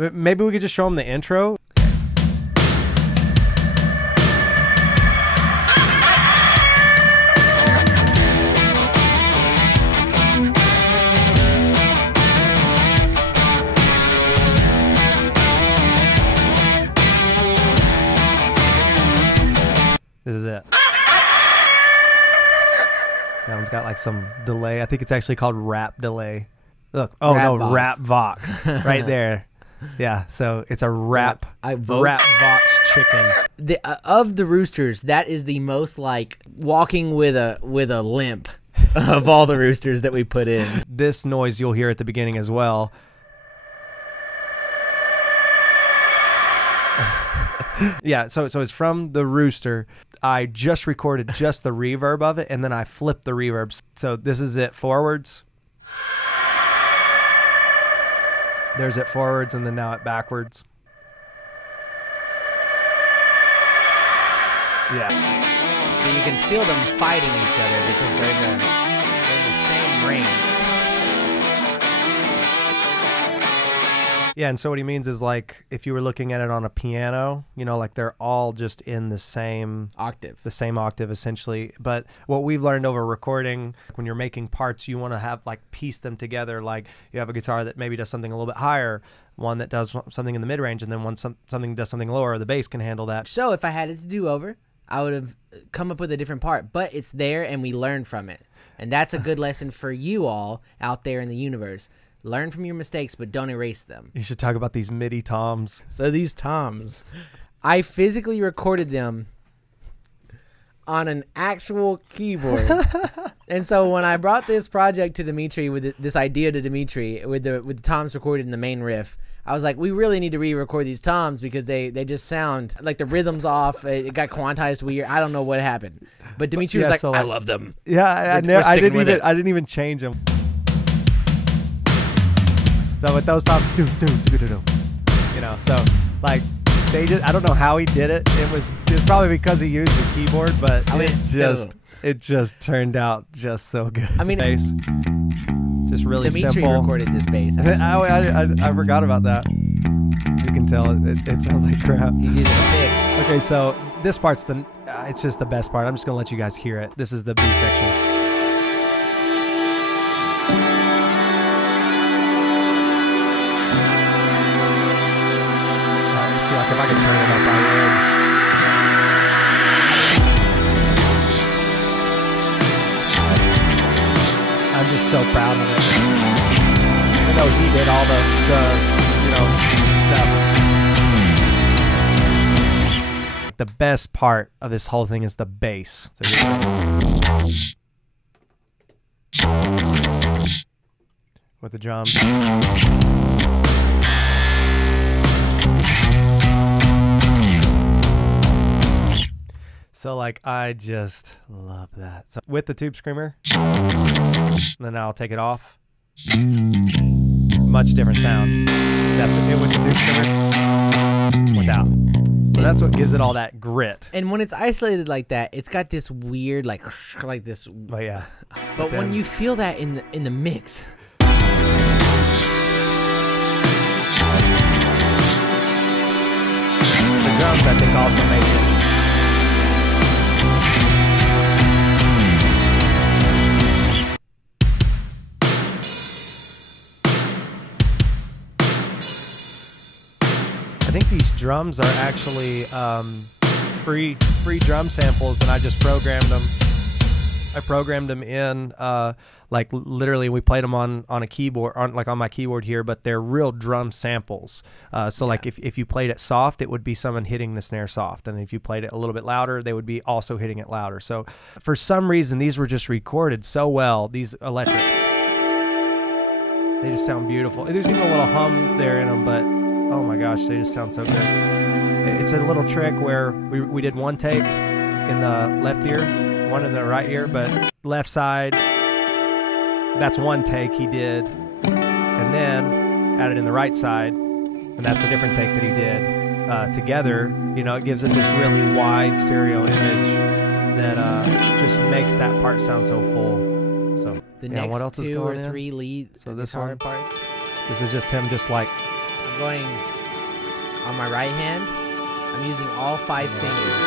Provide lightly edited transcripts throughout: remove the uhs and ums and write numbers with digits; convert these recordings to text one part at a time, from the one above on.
Maybe we could just show them the intro. This is it. Sound's got like some delay. I think it's actually called rap delay. Look. Oh rap no, vox. rap vox right there. Yeah, so it's a rap vox chicken. Of the roosters, that is the most like walking with a limp of all the roosters that we put in. This noise you'll hear at the beginning as well. Yeah, so it's from the rooster. I just recorded just the reverb of it, and then I flipped the reverbs. So this is it forwards. There's it forwards, and then now it backwards. Yeah. So you can feel them fighting each other because they're in the same range. Yeah, and so what he means is like if you were looking at it on a piano, you know, like they're all just in the same octave. The same octave essentially. But what we've learned over recording, when you're making parts, you want to have like piece them together. Like you have a guitar that maybe does something a little bit higher, one that does something in the mid-range, and then one something does something lower. The bass can handle that. So if I had it to do over, I would have come up with a different part, but it's there and we learn from it. And that's a good lesson for you all out there in the universe. Learn from your mistakes, but don't erase them. You should talk about these MIDI toms. So these toms, I physically recorded them on an actual keyboard. And so when I brought this project to Dimitri, with this idea to Dimitri, with the toms recorded in the main riff, I was like, we really need to re-record these toms because they just sound like the rhythm's off. It got quantized weird. I don't know what happened. But Dimitri was like, so I love them. Yeah, I didn't even change them. So with those toms, you know, so like they just, I don't know how he did it. It was probably because he used the keyboard, but it just turned out just so good. I mean, bass, just really Dimitri simple. recorded this bass. I forgot about that. You can tell it sounds like crap. He did it big. Okay, so this part's it's just the best part. I'm just gonna let you guys hear it. This is the B section. Like if I could turn it up, I would. I'm just so proud of it. Even though he did all the stuff. The best part of this whole thing is the bass. So here's the bass. With the drums. So like I just love that. So with the tube screamer, and then I'll take it off. Much different sound. That's it with the tube screamer. Without. So that's what gives it all that grit. And when it's isolated like that, it's got this weird like this. Oh yeah. But when you feel that in the mix. The drums I think also make it. I think these drums are actually free drum samples, and I just programmed them. I programmed them in like literally we played them on a keyboard, on my keyboard here, but they're real drum samples. So like if you played it soft, it would be someone hitting the snare soft, and if you played it a little bit louder, they would be also hitting it louder. So for some reason, these were just recorded so well. These electrics, they just sound beautiful. There's even a little hum there in them, but oh my gosh, they just sound so good. It's a little trick where we did one take in the left ear, one in the right ear, but left side, that's one take he did, and then added in the right side, and that's a different take that he did. Together, you know, it gives it this really wide stereo image that just makes that part sound so full. So the next what else is two going or in? three lead So this guitar one, parts. this is just him just like I'm going on my right hand. I'm using all 5 fingers.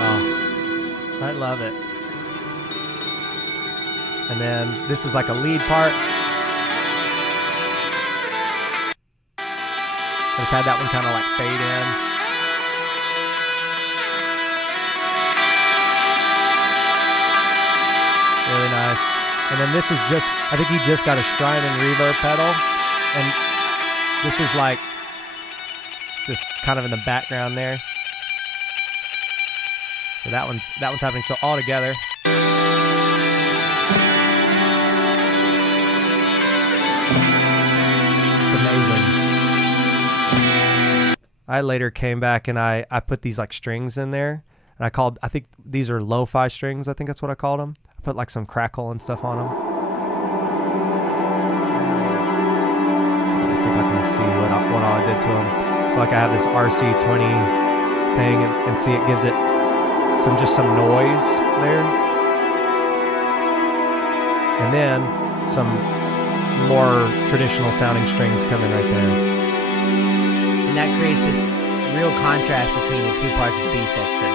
Oh, I love it. And then this is like a lead part. I just had that one kind of like fade in. Really nice. And then this is just, I think he just got a Strymon reverb pedal. And this is like just kind of in the background there. So that one's happening. So all together. It's amazing. I later came back and I put these like strings in there, and I think these are lo-fi strings. I think that's what I called them. I put like some crackle and stuff on them. So let's see if I can see what all I did to them. So like I have this RC20 thing, and see it gives it some noise there, and then some more traditional sounding strings coming right there. And that creates this real contrast between the 2 parts of the B section.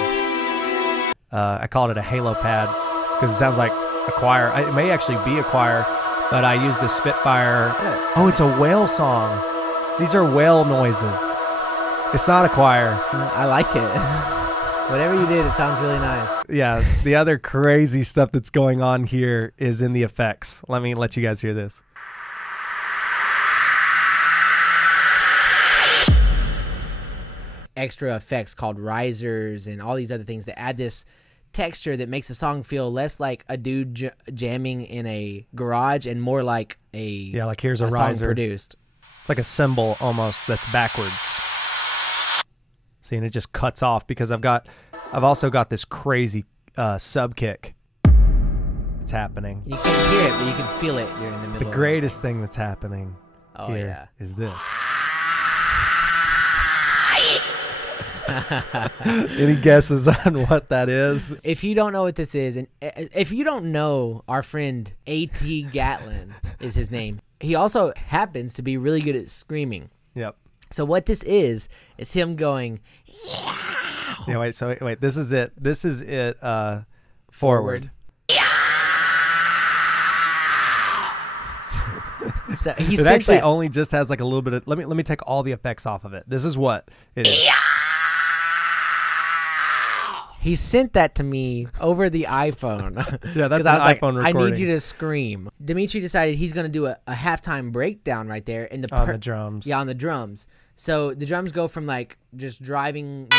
I called it a halo pad because it sounds like a choir. It may actually be a choir, but I used the Spitfire. Oh, it's a whale song. These are whale noises. It's not a choir. I like it. Whatever you did, it sounds really nice. Yeah, the other crazy stuff that's going on here is in the effects. Let me let you guys hear this. Extra effects called risers and all these other things that add this texture that makes the song feel less like a dude jamming in a garage and more like like here's a riser song produced. It's like a cymbal almost that's backwards. See, and it just cuts off because I've also got this crazy sub kick. It's happening. You can't hear it, but you can feel it during the middle. The greatest thing that's happening here is this. Any guesses on what that is? If you don't know what this is, and if you don't know, our friend A.T. Gatlin is his name. He also happens to be really good at screaming. Yep. So what this is him going, yeah, wait, this is it. This is it forward. So he it actually only just has like a little bit of, let me take all the effects off of it. This is what it is. He sent that to me over the iPhone. Yeah, that's an iPhone recording. I need you to scream. Dimitri decided he's going to do a halftime breakdown right there. On the drums. Yeah, on the drums. So the drums go from like just driving.